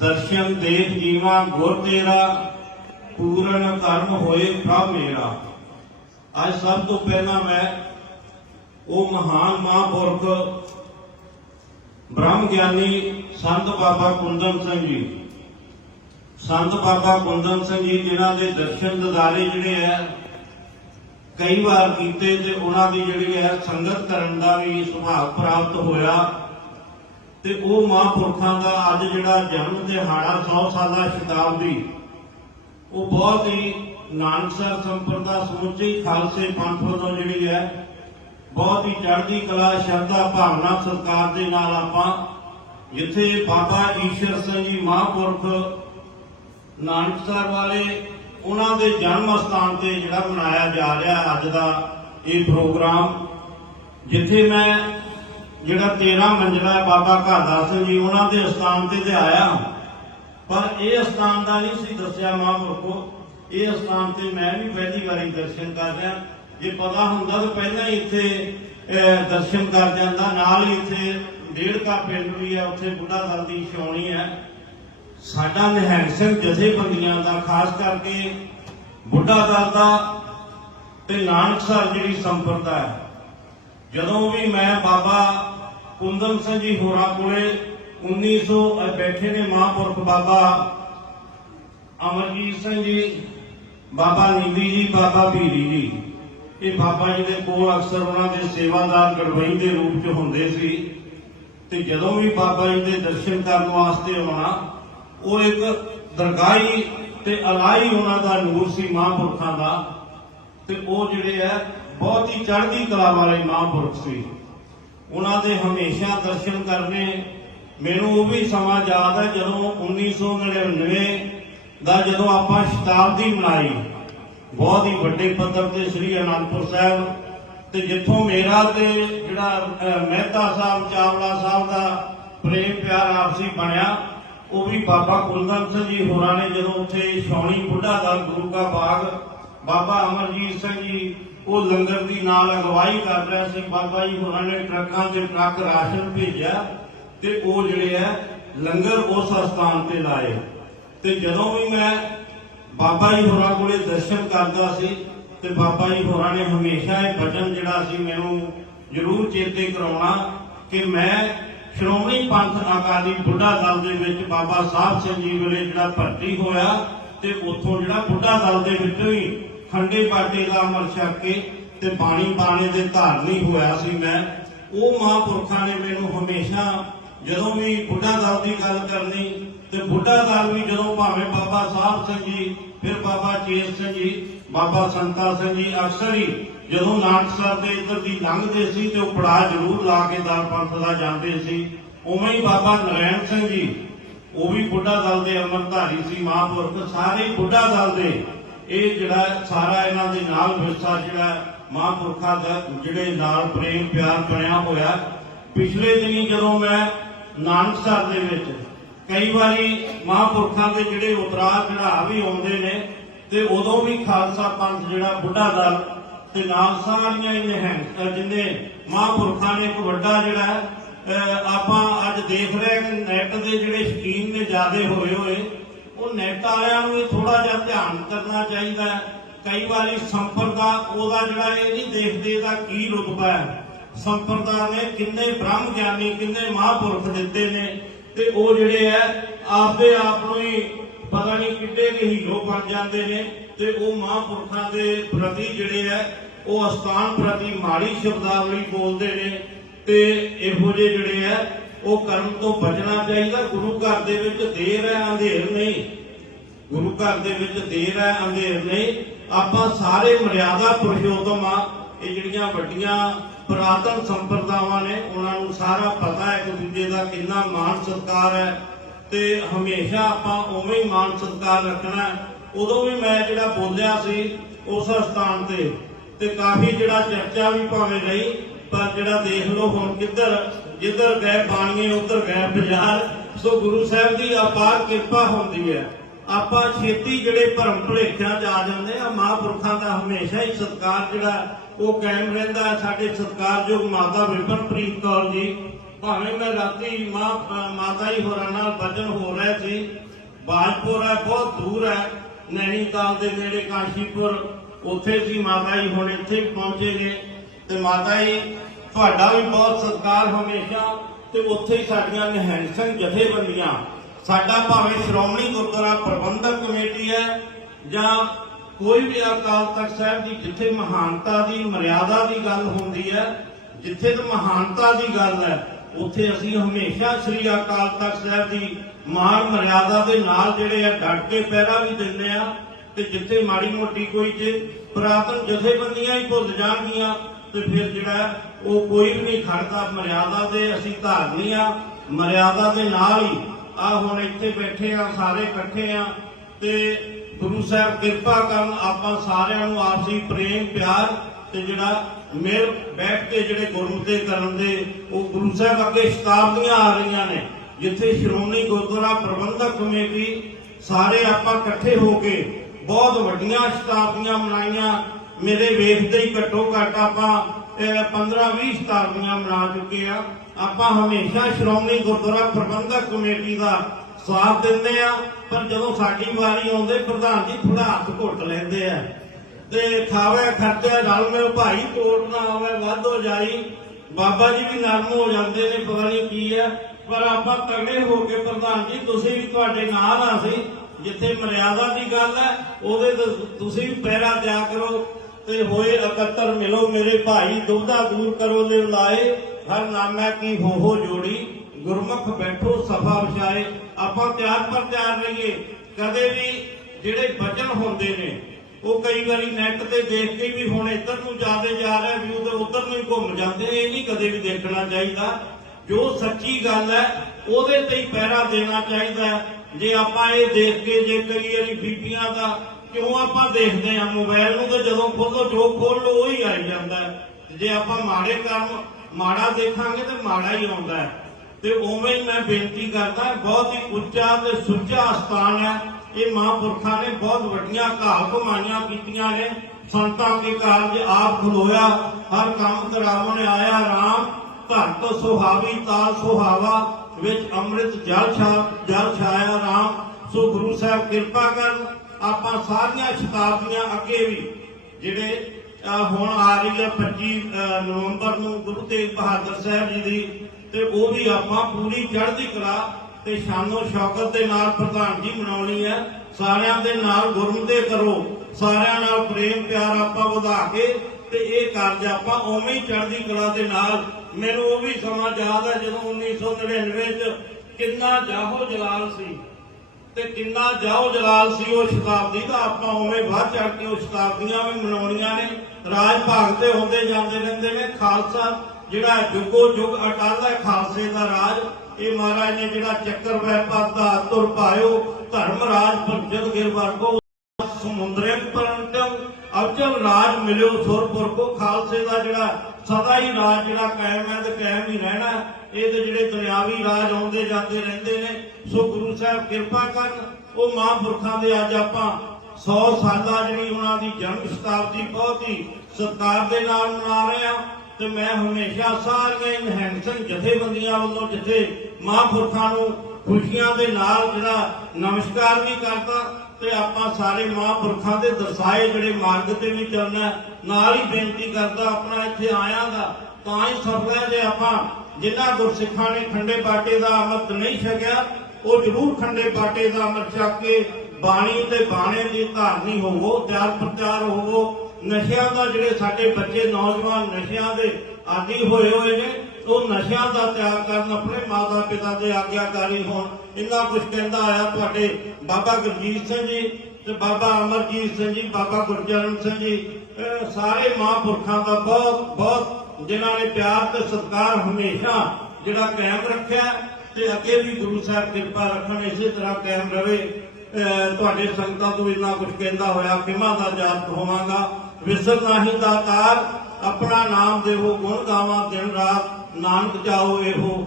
ਦਰਸ਼ਨ ਦੇਖ ਜੀਵਾ ਗੁਰ ਤੇਰਾ, ਪੂਰਨ ਕਰਮ ਹੋਏ ਪ੍ਰਭ ਮੇਰਾ। ਅੱਜ ਸਭ ਤੋਂ ਪਹਿਲਾਂ ਮੈਂ ਉਹ ਮਹਾਨ ਮਹਾਂਪੁਰਖ ਬ੍ਰਹਮ ਗਿਆਨੀ ਸੰਤ ਬਾਬਾ ਕੁੰਦਨ ਸਿੰਘ ਜੀ। ਸੰਤ ਬਾਬਾ ਕੁੰਦਨ ਸਿੰਘ ਜੀ ਜਿਨ੍ਹਾਂ ਦੇ ਦਰਸ਼ਨ ਦਿਦਾਰੇ ਜਿਹੜੇ ਹੈ ਕਈ ਵਾਰ ਕੀਤੇ ਤੇ ਉਹਨਾਂ ਦੀ ਜਿਹੜੀ ਹੈ ਸੰਗਤ ਕਰਨ ਦਾ ਵੀ ਸੁਭਾਗ ਪ੍ਰਾਪਤ ਹੋਇਆ। ਤੇ ਉਹ ਮਹਾਂਪੁਰਖਾਂ ਦਾ ਅੱਜ ਜਿਹੜਾ ਜਨਮ ਦਿਹਾੜਾ 100 ਸਾਲਾ ਸ਼ਤਾਬਦੀ, ਉਹ ਬਹੁਤ ਹੀ ਨਾਨਕਸਰ ਸੰਪਰਦਾ ਸਮੁੱਚੇ ਖਾਲਸੇ ਪੰਥ ਵੱਲੋਂ ਜਿਹੜੀ ਹੈ, ਬਹੁਤ ਹੀ ਚੜ੍ਹਦੀ ਕਲਾ, ਸ਼ਰਧਾ, ਭਾਵਨਾ ਸਤਿਕਾਰ ਦੇ ਨਾਲ ਆਪਾਂ ਜਿੱਥੇ ਬਾਬਾ ਈਸ਼ਰ ਸਿੰਘ ਜੀ ਮਹਾਂਪੁਰਖ ਨਾਨਕਸਰ ਵਾਲੇ, ਉਹਨਾਂ ਦੇ ਜਨਮ ਸਥਾਨ ਤੇ ਜਿਹੜਾ ਮਨਾਇਆ ਜਾ ਰਿਹਾ ਅੱਜ ਦਾ ਇਹ ਪ੍ਰੋਗਰਾਮ, ਜਿੱਥੇ ਮੈਂ ਜਿਹੜਾ 13 ਮੰਜ਼ਲਾ ਹੈ ਬਾਬਾ ਘਾਦਾ ਸਿੰਘ ਜੀ, ਉਹਨਾਂ ਦੇ ਸਥਾਨ ਤੇ ਤੇ ਆਇਆ ਪਰ ਇਹ ਸਥਾਨ ਦਾ ਨਹੀਂ ਸੀ ਦੱਸਿਆ ਮਹਾਂਪੁਰਖੋ ਇਹ ਸਥਾਨ ਤੇ ਮੈਂ ਵੀ ਪਹਿਲੀ ਵਾਰੀ ਦਰਸ਼ਨ ਕਰ ਰਿਹਾ। ਜੇ ਪਤਾ ਹੁੰਦਾ ਤਾਂ ਪਹਿਲਾਂ ਹੀ ਇੱਥੇ ਦਰਸ਼ਨ ਕਰ ਜਾਂਦਾ। ਨਾਲ ਹੀ ਇੱਥੇ ਡੇਢ ਕਾ ਪਿੰਡ ਵੀ ਹੈ, ਉੱਥੇ ਬੁੱਢਾ ਦਲ ਦੀ ਛਾਉਣੀ ਹੈ। ਸਾਡਾ ਨਿਹੰਗ ਸਿੰਘ ਜਥੇਬੰਦੀਆਂ ਦਾ ਖਾਸ ਕਰਕੇ ਬੁੱਢਾ ਦਲ ਦਾ ਤੇ ਨਾਨਕ ਸਾਹਿਬ ਜਿਹੜੀ ਸੰਪਰਦਾ ਹੈ। ਜਦੋਂ ਵੀ ਮੈਂ ਬਾਬਾ ਕੁੰਦਨ ਸਿੰਘ ਜੀ ਹੋਰਾਂ ਕੋਲੇ 1900 ਬੈਠੇ ਨੇ ਮਹਾਂਪੁਰਖ ਬਾਬਾ ਅਮਰਜੀਤ ਸਿੰਘ ਜੀ, ਬਾਬਾ ਨੀਲੀ ਜੀ, ਬਾਬਾ ਭੀਰੀ ਜੀ, ਇਹ ਬਾਬਾ ਜੀ ਦੇ ਕੋਲ ਅਕਸਰ ਉਹਨਾਂ ਦੇ ਸੇਵਾਦਾਰ ਗੜਵਈ ਦੇ ਰੂਪ 'ਚ ਹੁੰਦੇ ਸੀ। ਤੇ ਜਦੋਂ ਵੀ ਬਾਬਾ ਜੀ ਦੇ ਦਰਸ਼ਨ ਕਰਨ ਵਾਸਤੇ ਆਉਣਾ, ਉਹ ਇੱਕ ਦਰਗਾਹੀ ਤੇ ਅਲਾਈ ਉਹਨਾਂ ਦਾ ਨੂਰ ਸੀ ਮਹਾਂਪੁਰਖਾਂ ਦਾ। ਤੇ ਉਹ ਜਿਹੜੇ ਹੈ ਬਹੁਤ ਹੀ ਚੜ੍ਹਦੀ ਕਲਾ ਵਾਲੇ ਮਹਾਂਪੁਰਖ ਸੀ। ਉਹਨਾਂ ਦੇ ਹਮੇਸ਼ਾ ਦਰਸ਼ਨ ਕਰਨੇ ਮੈਨੂੰ ਉਹ ਵੀ ਸਮਾਂ ਯਾਦ ਹੈ ਜਦੋਂ 1999 ਦਾ ਜਦੋਂ ਆਪਾਂ ਸ਼ਤਾਬਦੀ ਮਨਾਈ। ਬਹੁਤ ਹੀ ਵੱਡੇ ਪੱਧਰ ਤੇ ਸ੍ਰੀ ਅਨੰਦਪੁਰ ਸਾਹਿਬ ਤੇ ਜਿੱਥੋਂ ਮੇਰਾ ਤੇ ਜਿਹੜਾ ਮਹਿਤਾ ਸਾਹਿਬ, ਚਾਵਲਾ ਸਾਹਿਬ ਦਾ ਪ੍ਰੇਮ ਪਿਆਰ ਆਪਸੀ ਬਣਿਆ, ਉਹ ਵੀ ਬਾਬਾ ਕੁਲਦਨ ਸਿੰਘ ਜੀ ਹੋਰਾਂ ਨੇ ਜਦੋਂ ਉੱਥੇ ਛਾਉਣੀ ਬੁੱਢਾ ਦਾ ਗੁਰੂ ਕਾ ਬਾਗ, ਬਾਬਾ ਅਮਰਜੀਤ ਸਿੰਘ ਜੀ ਉਹ ਲੰਗਰ ਦੀ ਨਾਲ ਅਗਵਾਈ ਕਰ ਰਿਹਾ ਸੀ, ਬਾਬਾ ਜੀ ਹੋਰਾਂ ਨੇ ਟਰੱਕਾਂ ਤੇ ਟਰੱਕ ਰਾਸ਼ਨ ਭੇਜਿਆ ਤੇ ਉਹ ਜਿਹੜੇ ਹੈ ਲੰਗਰ ਉਸ ਸਥਾਨ ਤੇ ਲਾਏ। ਤੇ ਜਦੋਂ ਵੀ ਮੈਂ ਬਾਬਾ ਜੀ ਹੋਰਾਂ ਕੋਲੇ ਦਰਸ਼ਨ ਕਰਦਾ ਸੀ ਤੇ ਬਾਬਾ ਜੀ ਹੋਰਾਂ ਨੇ ਹਮੇਸ਼ਾ ਇਹ ਵਚਨ ਜਿਹੜਾ ਸੀ ਮੈਨੂੰ ਜ਼ਰੂਰ ਚੇਤੇ ਕਰਾਉਣਾ ਕਿ ਮੈਂ ਸ਼੍ਰੋਮਣੀ ਪੰਥ ਅਕਾਲੀ ਬੁੱਢਾ ਦਲ ਦੇ ਵਿੱਚ ਬਾਬਾ ਸਾਹਿਬ ਸਿੰਘ ਜੀ ਵੇਲੇ ਜਿਹੜਾ ਭਰਤੀ ਹੋਇਆ ਤੇ ਉੱਥੋਂ ਜਿਹੜਾ ਬੁੱਢਾ ਦਲ ਦੇ ਵਿੱਚੋਂ ਹੀ ਖੰਡੇ ਬਾਟੇ ਦਾ ਅਮਰ ਛਕ ਕੇ ਤੇ ਬਾਣੀ ਬਾਣੇ ਦੇ ਧਾਰਨੀ ਹੋਇਆ ਸੀ ਮੈਂ। ਉਹ ਮਹਾਂਪੁਰਖਾਂ ਨੇ ਮੈਨੂੰ ਹਮੇਸ਼ਾ ਜਦੋਂ ਵੀ ਬੁੱਢਾ ਦਲ ਦੀ ਗੱਲ ਕਰਨੀ ਤੇ ਬੁੱਢਾ ਦਲ ਵੀ ਜਦੋਂ ਭਾਵੇਂ ਬਾਬਾ ਸਾਹਿਬ ਸਿੰਘ ਜੀ, ਫਿਰ ਬਾਬਾ ਚੇਤ ਸਿੰਘ ਜੀ, ਬਾਬਾ ਸੰਤਾ ਸਿੰਘ ਜੀ, ਅਕਸਰ ਹੀ ਜਦੋਂ ਨਾਨਕਸਰ ਦੇ ਇੱਧਰ ਦੀ ਲੰਘਦੇ ਸੀ ਤੇ ਉਹ ਪੜਾ ਜ਼ਰੂਰ ਲਾ ਕੇ ਦਰ ਪੰਥ ਦਾ ਜਾਂਦੇ ਸੀ। ਉਵੇਂ ਹੀ ਬਾਬਾ ਨਰੈਣ ਸਿੰਘ ਜੀ, ਉਹ ਵੀ ਬੁੱਢਾ ਦਲ ਦੇ ਅਮਰਧਾਰੀ ਸੀ, ਮਹਾਂਪੁਰਖ, ਸਾਰੇ ਬੁੱਢਾ ਦਲ ਦੇ ਇਹ ਜਿਹੜਾ ਸਾਰਾ ਇਹਨਾਂ ਦੇ ਨਾਲ ਵਿਰਸਾ ਜਿਹੜਾ ਮਹਾਂਪੁਰਖਾਂ ਦਾ ਜਿਹੜੇ ਨਾਲ ਪ੍ਰੇਮ, ਪਿਆਰ ਬਣਿਆ ਹੋਇਆ। ਪਿਛਲੇ ਦਿਨੀ ਜਦੋਂ ਮੈਂ ਨਾਨਕਸਰ ਦੇ ਵਿੱਚ ਕਈ ਵਾਰੀ ਮਹਾਂਪੁਰਖਾਂ ਦੇ ਜਿਹੜੇ ਉਤਰਾਅ ਚੜਾਅ ਵੀ ਆਉਂਦੇ ਨੇ ਤੇ ਉਦੋਂ ਵੀ ਖਾਲਸਾ ਪੰਥ ਜਿਹੜਾ ਬੁੱਢਾ ਦਲ ਤੇ ਨਾਲ ਸਾਰੀਆਂ ਹੀ ਨਿਹੰਗ ਜਿੰਨੇ ਮਹਾਂਪੁਰਖਾਂ ਨੇ, ਇੱਕ ਵੱਡਾ ਜਿਹੜਾ ਆਪਾਂ ਅੱਜ ਦੇਖ ਰਹੇ ਹਾਂ ਕਿ ਨੈਟ ਦੇ ਜਿਹੜੇ ਸ਼ਕੀਨ ਨੇ ਜ਼ਿਆਦੇ ਹੋਏ ਹੋਏ ਉਹ ਨੈਟ ਵਾਲਿਆਂ ਨੂੰ ਵੀ ਥੋੜਾ ਜਿਹਾ ਧਿਆਨ ਕਰਨਾ ਚਾਹੀਦਾ ਹੈ। ਕਈ ਵਾਰੀ ਸੰਪਰਦਾ ਉਹਦਾ ਜਿਹੜਾ ਇਹ ਨਹੀਂ ਦੇਖਦੇ ਇਹਦਾ ਕੀ ਰੁਤਬਾ ਹੈ। ਸੰਪਰਦਾ ਨੇ ਕਿੰਨੇ ਬ੍ਰਹਮ ਗਿਆਨੀ, ਕਿੰਨੇ ਮਹਾਂਪੁਰਖ ਦਿੱਤੇ ਨੇ ਤੇ ਉਹ ਜਿਹੜੇ ਹੈ, ਆਪਦੇ ਆਪ ਨੂੰ ਹੀ ਪਤਾ ਨਹੀਂ ਕਿੱਡੇ ਕੁ ਹੀਰੋ ਬਣ ਜਾਂਦੇ ਨੇ ਤੇ ਉਹ ਮਹਾਂਪੁਰਖਾਂ ਦੇ ਪ੍ਰਤੀ ਜਿਹੜੇ ਹੈ, ਉਹ ਅਸਥਾਨ ਪ੍ਰਤੀ ਮਾੜੀ ਸ਼ਬਦਾਵਲੀ ਬੋਲਦੇ ਨੇ ਤੇ ਇਹੋ ਜਿਹੇ ਜਿਹੜੇ ਹੈ, ਉਹ ਕਰਨ ਤੋਂ ਬਚਣਾ ਚਾਹੀਦਾ। ਗੁਰੂ ਘਰ ਦੇ ਵਿੱਚ ਦੇਰ ਹੈ, ਅੰਧੇਰ ਨਹੀਂ। ਗੁਰੂ ਘਰ ਦੇ ਵਿੱਚ ਦੇਰ ਹੈ ਅੰਧੇਰ ਨਹੀਂ ਆਪਾਂ ਸਾਰੇ ਮਰਿਆਦਾ ਪੁਰਸ਼ੋਤਮ ਆ। ਇਹ ਜਿਹੜੀਆਂ ਵੱਡੀਆਂ ਪੁਰਾਤਨ ਸੰਪਰਦਾਵਾਂ ਨੇ, ਉਹਨਾਂ ਨੂੰ ਸਾਰਾ ਪਤਾ ਹੈ ਕਿ ਦੂਜੇ ਦਾ ਕਿੰਨਾ ਮਾਣ ਸਤਿਕਾਰ ਹੈ। ਤੇ ਹਮੇਸ਼ਾ ਆਪਾਂ ਉਵੇਂ ਹੀ ਮਾਣ ਸਤਿਕਾਰ ਰੱਖਣਾ ਉਦੋਂ ਵੀ ਮੈਂ ਜਿਹੜਾ ਬੋਲਿਆ ਸੀ ਉਸ ਸਥਾਨ ਤੇ ਤੇ ਕਾਫੀ ਜਿਹੜਾ ਚਰਚਾ ਵੀ ਭਾਵੇਂ ਰਹੀ, ਪਰ ਜਿਹੜਾ ਦੇਖ ਲਓ ਹੁਣ ਕਿੱਧਰ, ਜਿੱਧਰ ਗਏ ਬਾਣੀਏ ਉਧਰ ਗਏ ਬਾਜ਼ਾਰ, ਸੋ ਗੁਰੂ ਸਾਹਿਬ ਦੀ ਅਪਾਰ ਕਿਰਪਾ ਹੁੰਦੀ ਹੈ। ਆਪਾਂ ਛੇਤੀ ਜਿਹੜੇ ਭਰਮ ਭੁਲੇਖਿਆਂ 'ਚ ਆ ਜਾਂਦੇ ਆ, ਮਹਾਂਪੁਰਖਾਂ ਦਾ ਹਮੇਸ਼ਾ ਹੀ ਸਤਿਕਾਰ ਜਿਹੜਾ ਉਹ ਕਾਇਮ ਰਹਿੰਦਾ ਸਾਡੇ ਸਤਿਕਾਰਯੋਗ ਮਾਤਾ ਵਿਪਨਪ੍ਰੀਤ ਕੌਰ ਜੀ, ਭਾਵੇਂ ਮੈਂ ਰਾਤੀ ਮਾਤਾ ਜੀ ਹੋਰਾਂ ਨਾਲ ਵਚਨ ਹੋ ਰਿਹਾ ਸੀ, ਬਾਜਪੁਰ ਹੈ, ਬਹੁਤ ਦੂਰ ਹੈ ਨੈਣੀਤਾਲ ਦੇ ਨੇੜੇ ਕਾਸ਼ੀਪੁਰ, ਉੱਥੇ ਸੀ ਮਾਤਾ ਜੀ ਹੁਣ ਇੱਥੇ ਹੀ ਪਹੁੰਚੇ ਨੇ। ਤੇ ਮਾਤਾ ਜੀ, ਤੁਹਾਡਾ ਵੀ ਬਹੁਤ ਸਤਿਕਾਰ ਹਮੇਸ਼ਾ, ਤੇ ਉੱਥੇ ਹੀ ਸਾਡੀਆਂ ਨਿਹੰਗ ਸਿੰਘ ਜਥੇਬੰਦੀਆਂ ਸਾਡਾ ਭਾਵੇਂ ਸ਼੍ਰੋਮਣੀ ਗੁਰਦੁਆਰਾ ਪ੍ਰਬੰਧਕ ਕਮੇਟੀ ਹੈ ਜਾਂ ਕੋਈ ਵੀ ਅਕਾਲ ਤਖਤ ਸਾਹਿਬ ਦੀ, ਜਿੱਥੇ ਮਹਾਨਤਾ ਦੀ, ਮਰਿਆਦਾ ਦੀ ਗੱਲ ਹੁੰਦੀ ਹੈ, ਜਿੱਥੇ ਤੇ ਮਹਾਨਤਾ ਦੀ ਗੱਲ ਹੈ, ਉੱਥੇ ਅਸੀਂ ਹਮੇਸ਼ਾ ਸ੍ਰੀ ਅਕਾਲ ਤਖਤ ਸਾਹਿਬ ਦੀ ਮਾਨ ਮਰਿਆਦਾ ਦੇ ਨਾਲ ਜਿਹੜੇ ਆ, ਡਟ ਕੇ ਪਹਿਰਾ ਵੀ ਦਿੰਦੇ ਆ ਤੇ ਜਿੱਥੇ ਮਾੜੀ ਮੋਟੀ ਕੋਈ ਜੇ ਪੁਰਾਤਨ ਜਥੇਬੰਦੀਆਂ ਹੀ ਭੁੱਲ ਜਾਣਗੀਆਂ, ਤੇ ਫਿਰ ਜਿਹੜਾ ਉਹ ਕੋਈ ਵੀ ਨਹੀਂ ਖੜਦਾ ਮਰਿਆਦਾ ਦੇ, ਅਸੀਂ ਧਾਰਨੀ ਆ, ਮਰਿਆਦਾ ਦੇ ਨਾਲ ਹੀ ਆ ਹੁਣ ਇੱਥੇ ਬੈਠੇ ਆ, ਸਾਰੇ ਇਕੱਠੇ ਆ ਤੇ ਗੁਰੂ ਸਾਹਿਬ ਕਿਰਪਾ ਕਰਨ ਆਪਾਂ ਸਾਰਿਆਂ ਨੂੰ ਆਪਸੀ ਪ੍ਰੇਮ, ਪਿਆਰ ਤੇ ਜਿਹੜਾ ਮੇਰ ਬੈਠ ਕੇ ਜਿਹੜੇ ਗੁਰਮਤਿ ਕਰਨ ਦੇ, ਉਹ ਗੁਰੂ ਸਾਹਿਬ ਅੱਗੇ ਸ਼ਤਾਬਦੀਆਂ ਆ ਰਹੀਆਂ ਨੇ। ਜਿੱਥੇ ਸ਼੍ਰੋਮਣੀ ਗੁਰਦੁਆਰਾ ਪ੍ਰਬੰਧਕ ਕਮੇਟੀ, ਸਾਰੇ ਆਪਾਂ ਇਕੱਠੇ ਹੋ ਕੇ ਬਹੁਤ ਵੱਡੀਆਂ ਸ਼ਤਾਬਦੀਆਂ ਮਨਾਈਆਂ। ਮੇਰੇ ਵੇਖਦੇ ਹੀ ਘੱਟੋ ਘੱਟ ਆਪਾਂ 15-20 ਸ਼ਤਾਬਦੀਆਂ ਮਨਾ ਚੁੱਕੇ ਆ। ਆਪਾਂ ਹਮੇਸ਼ਾ ਸ਼੍ਰੋਮਣੀ ਗੁਰਦੁਆਰਾ ਪ੍ਰਬੰਧਕ ਕਮੇਟੀ ਦਾ ਸਾਥ ਦਿੰਦੇ ਆ, ਪਰ ਜਦੋਂ ਸਾਡੀ ਵਾਰੀ ਆਉਂਦੇ, ਪ੍ਰਧਾਨ ਜੀ ਥੋੜਾ ਹੱਥ ਘੁੱਟ ਲੈਂਦੇ ਆ। ਤੇ ਖਾਵੇ ਖਰਚੇ ਨਾਲ ਮੇਰੇ ਭਾਈ ਤੋੜ ਨਾ ਆਵੇ, ਵੱਧ ਹੋ ਜਾਈ। ਬਾਬਾ ਜੀ ਵੀ ਨਰਮ ਹੋ ਜਾਂਦੇ ਨੇ, ਪਤਾ ਨਹੀਂ ਕੀ ਆ। ਪਰ ਆਪਾਂ ਤਗੜੇ ਹੋ ਕੇ, ਪ੍ਰਧਾਨ ਜੀ, ਤੁਸੀਂ ਵੀ ਤੁਹਾਡੇ ਨਾਲ ਆ ਸੀ ਜਿੱਥੇ ਮਰਿਆਦਾ ਦੀ ਗੱਲ ਹੈ ਉਹਦੇ ਤੁਸੀਂ ਪੈਰਾ ਦਿਆ ਕਰੋ। ਤੇ ਹੋਏ ਇਕੱਤਰ ਮਿਲੋ ਮੇਰੇ ਭਾਈ ਦੁਬਦਾ ਦੂਰ ਕਰੋ ਲੈ ਲਾਏ। ਹਰ ਨਾਮੈ ਕੀ ਹੋ ਜੋੜੀ। ਗੁਰਮੁਖ ਬੈਠੋ ਸਫਾ ਵਿਛਾਏ। ਆਪਾਂ ਤਿਆਰ ਪਰ ਤਿਆਰ ਰਹੀਏ। ਕਦੇ ਵੀ ਜਿਹੜੇ ਬਚਨ ਹੁੰਦੇ ਨੇ, ਉਹ ਕਈ ਵਾਰੀ ਨੈਟ ਤੇ ਦੇਖ ਕੇ ਵੀ ਹੁਣ ਇੱਧਰ ਨੂੰ ਜਾਦੇ ਜਾ ਰਿਹਾ ਵਿਊ ਤੇ ਉੱਧਰ ਨੂੰ ਹੀ ਘੁੰਮ ਜਾਂਦੇ। ਇਹ ਨਹੀਂ ਕਦੇ ਵੀ ਦੇਖਣਾ ਚਾਹੀਦਾ। ਜੋ ਸੱਚੀ ਗੱਲ ਹੈ, ਉਹਦੇ ਤੇ ਹੀ ਪਹਿਰਾ ਦੇਣਾ ਚਾਹੀਦਾ। ਜੇ ਆਪਾਂ ਇਹ ਦੇਖ ਕੇ, ਜੇ ਕਈ ਵਾਰੀ ਬੀਬੀਆਂ ਦਾ ਕਿਉਂ ਆਪਾਂ ਦੇਖਦੇ ਆ ਮੋਬਾਈਲ ਨੂੰ ਤੇ ਜਦੋਂ ਖੋਲੋ ਜੋ ਖੋਲੋ ਉਹ ਹੀ ਆਈ ਜਾਂਦਾ ਜੇ ਆਪਾਂ ਮਾੜੇ ਕੰਮ, ਮਾੜਾ ਦੇਖਾਂਗੇ ਤੇ ਮਾੜਾ ਹੀ ਆਉਂਦਾ ਤੇ ਉਵੇਂ ਹੀ ਮੈਂ ਬੇਨਤੀ ਕਰਦਾ, ਬਹੁਤ ਹੀ ਉੱਚਾ ਤੇ ਸੁੱਚਾ ਸਥਾਨ ਹੈ। ਇਹ ਮਹਾਂਪੁਰਖਾਂ ਨੇ ਬਹੁਤ ਵੱਡੀਆਂ ਘਾਲ ਕਮਾਈਆਂ ਕੀਤੀਆਂ ਨੇ। ਸੰਤਾਂ ਦੇ ਕਾਰਜ ਆਪ ਖਲੋਇਆ, ਹਰ ਕੰਮ ਕਰਾਵਣ ਆਇਆ, ਰਾਮ ਧਰਤ ਸੁਹਾਵੀ ਤਾਲ ਸੁਹਾਵਾ, ਵਿੱਚ ਅੰਮ੍ਰਿਤ ਜਲ ਛਾ, ਜਲ ਛਾਇਆ, ਰਾਮ। ਸੋ ਗੁਰੂ ਸਾਹਿਬ ਕਿਰਪਾ ਕਰਨ ਆਪਾਂ ਸਾਰੀਆਂ ਸ਼ਤਾਬਦੀਆਂ ਅੱਗੇ ਵੀ ਜਿਹੜੇ ਹੁਣ ਆ ਰਹੀ ਹੈ 25 ਨਵੰਬਰ ਨੂੰ ਗੁਰੂ ਤੇਗ ਬਹਾਦਰ ਸਾਹਿਬ ਜੀ ਦੀ ਤੇ ਉਹ ਵੀ ਆਪਾਂ ਪੂਰੀ ਚੜ੍ਹਦੀ ਕਲਾ ਤੇ ਸ਼ਾਨੋ ਸ਼ੌਕਤ ਦੇ ਨਾਲ ਪ੍ਰਧਾਨ ਜੀ ਮਨਾਉਣੀ ਹੈ ਸਾਰਿਆਂ ਦੇ ਨਾਲ ਗੁਰਮਤਿ ਕਰੋ, ਸਾਰਿਆਂ ਨਾਲ ਪ੍ਰੇਮ ਪਿਆਰ ਆਪਾਂ ਵਧਾ ਕੇ ਤੇ ਇਹ ਕਾਰਜ ਆਪਾਂ ਉਵੇਂ ਹੀ ਚੜ੍ਹਦੀ ਕਲਾ ਦੇ ਨਾਲ। ਮੈਨੂੰ ਉਹ ਵੀ ਸਮਾਂ ਯਾਦ ਹੈ ਜਦੋਂ 1999 ਚ ਕਿੰਨਾ ਜਾਹੋ ਜਲਾਲ ਸੀ। ਤੇ ਕਿੰਨਾ ਜਾਓ ਜਲਾਲ ਸੀ ਉਹ ਸ਼ਤਾਬਦੀ ਦਾ ਆਪਾਂ ਉਵੇਂ ਵੱਧ ਚੜ ਕੇ ਉਹ ਸ਼ਤਾਬਦੀਆਂ ਵੀ ਮਨਾਉਣੀਆਂ ਨੇ। ਰਾਜ ਭਾਗ ਤੇ ਹੁੰਦੇ ਜਾਂਦੇ ਰਹਿੰਦੇ ਨੇ। ਖਾਲਸਾ ਜਿਹੜਾ ਜੁਗੋ ਜੁਗ ਅਟਲ ਹੈ ਖਾਲਸੇ ਦਾ ਰਾਜ, ਇਹ ਮਹਾਰਾਜ ਨੇ ਜਿਹੜਾ ਚੱਕਰ ਵੈਪਾ ਦਾ ਤੁਰ ਪਾਇਓ, ਧਰਮ ਰਾਜ ਪੰਜਤ ਗਿਰ ਵਰਗੋ ਸਮੁੰਦਰੇ ਪਰੰਤਮ ਅਵਚਲ ਰਾਜ ਮਿਲਿਓ ਸੁਰਪੁਰ ਕੋ ਖਾਲਸੇ ਦਾ ਜਿਹੜਾ ਸਦਾ ਹੀ ਰਾਜ ਜਿਹੜਾ ਕਾਇਮ ਹੈ ਤੇ ਕਾਇਮ ਹੀ ਰਹਿਣਾ ਇਹ ਤੇ ਜਿਹੜੇ ਦੁਨਿਆਵੀ ਰਾਜ ਆਉਂਦੇ ਜਾਂਦੇ ਰਹਿੰਦੇ ਨੇ, ਸੋ ਗੁਰੂ ਸਾਹਿਬ ਕਿਰਪਾ ਕਰਨ, ਉਹ ਮਹਾਂਪੁਰਖਾਂ ਦੇ ਅੱਜ ਆਪਾਂ 100 ਸਾਲਾ ਜਿਹੜੀ ਉਹਨਾਂ ਦੀ ਜਨਮ ਸ਼ਤਾਬਦੀ ਬਹੁਤ ਹੀ ਸਤਿਕਾਰ ਦੇ ਨਾਲ ਮਨਾ ਰਹੇ ਆ ਤੇ ਮੈਂ ਹਮੇਸ਼ਾ ਸਾਰੀਆਂ ਨਿਹੰਗ ਸਿੰਘ ਜਥੇਬੰਦੀਆਂ ਵੱਲੋਂ ਜਿੱਥੇ ਮਹਾਂਪੁਰਖਾਂ ਨੂੰ ਖੁਸ਼ੀਆਂ ਦੇ ਨਾਲ ਜਿਹੜਾ ਨਮਸਕਾਰ ਵੀ ਕਰਦਾ ਤੇ ਆਪਾਂ ਸਾਰੇ ਮਹਾਂਪੁਰਖਾਂ ਦੇ ਦਰਸਾਏ ਜਿਹੜੇ ਮਾਰਗ ਤੇ ਵੀ ਚੱਲਣਾ ਨਾਲ ਹੀ ਬੇਨਤੀ ਕਰਦਾ ਆਪਣਾ ਇੱਥੇ ਆਇਆਂ ਦਾ ਤਾਂ ਹੀ ਸਫਲ ਜੇ ਆਪਾਂ ਜਿਨ੍ਹਾਂ ਗੁਰਸਿੱਖਾਂ ਨੇ ਖੰਡੇ ਬਾਟੇ ਦਾ ਅੰਮ੍ਰਿਤ ਨਹੀਂ ਛਕਿਆ, ਉਹ ਜ਼ਰੂਰ ਖੰਡੇ ਬਾਟੇ ਦਾ ਅੰਮ੍ਰਿਤ ਛਕ ਕੇ ਬਾਣੀ ਤੇ ਬਾਣੇ ਦੀ ਧਾਰਨੀ ਹੋਵੋ, ਤਿਆਰ ਪ੍ਰਚਾਰ ਹੋਵੋ। ਨਸ਼ਿਆਂ ਦਾ ਜਿਹੜੇ ਸਾਡੇ ਬੱਚੇ, ਨੌਜਵਾਨ ਨਸ਼ਿਆਂ ਦੇ ਆਦੀ ਹੋਏ ਹੋਏ ਨੇ ਉਹ ਨਸ਼ਿਆਂ ਦਾ ਤਿਆਗ ਕਰਨ ਆਪਣੇ ਮਾਤਾ ਪਿਤਾ ਦੇ ਆਗਿਆਕਾਰੀ ਹੋਣ। ਇੰਨਾ ਕੁਝ ਕਹਿੰਦਾ ਆਇਆ ਤੁਹਾਡੇ ਬਾਬਾ ਗੁਰਜੀਤ ਸਿੰਘ ਜੀ ਤੇ ਬਾਬਾ ਅਮਰਜੀਤ ਸਿੰਘ ਜੀ, ਬਾਬਾ ਗੁਰਚਰਨ ਸਿੰਘ ਜੀ। ਸਾਰੇ ਮਹਾਂਪੁਰਖਾਂ ਦਾ ਬਹੁਤ ਬਹੁਤ ਜਿਨ੍ਹਾਂ ਨੇ ਪਿਆਰ ਤੇ ਸਤਿਕਾਰ ਹਮੇਸ਼ਾ ਜਿਹੜਾ ਕਾਇਮ ਰੱਖਿਆ ਤੇ ਅੱਗੇ ਵੀ ਗੁਰੂ ਸਾਹਿਬ ਕਿਰਪਾ ਰੱਖਣ, ਇਸੇ ਤਰ੍ਹਾਂ ਕਾਇਮ ਰਵੇ। ਤੁਹਾਡੇ ਸੰਗਤਾਂ ਤੋਂ ਇੰਨਾ ਕੁਝ ਕਹਿੰਦਾ ਹੋਇਆ ਕਿਮਾ ਦਾ ਜਾਤ ਹੋਵਾਂਗਾ। ਵਿਸਰ ਨਾਹੀ ਦਾਤਾਰ ਆਪਣਾ ਨਾਮ ਦੇਵੋ, ਗੁਣ ਗਾਵਾਂ ਦਿਨ ਰਾਤ। ਨਾਨਕ ਜਾਓ ਇਹੋ।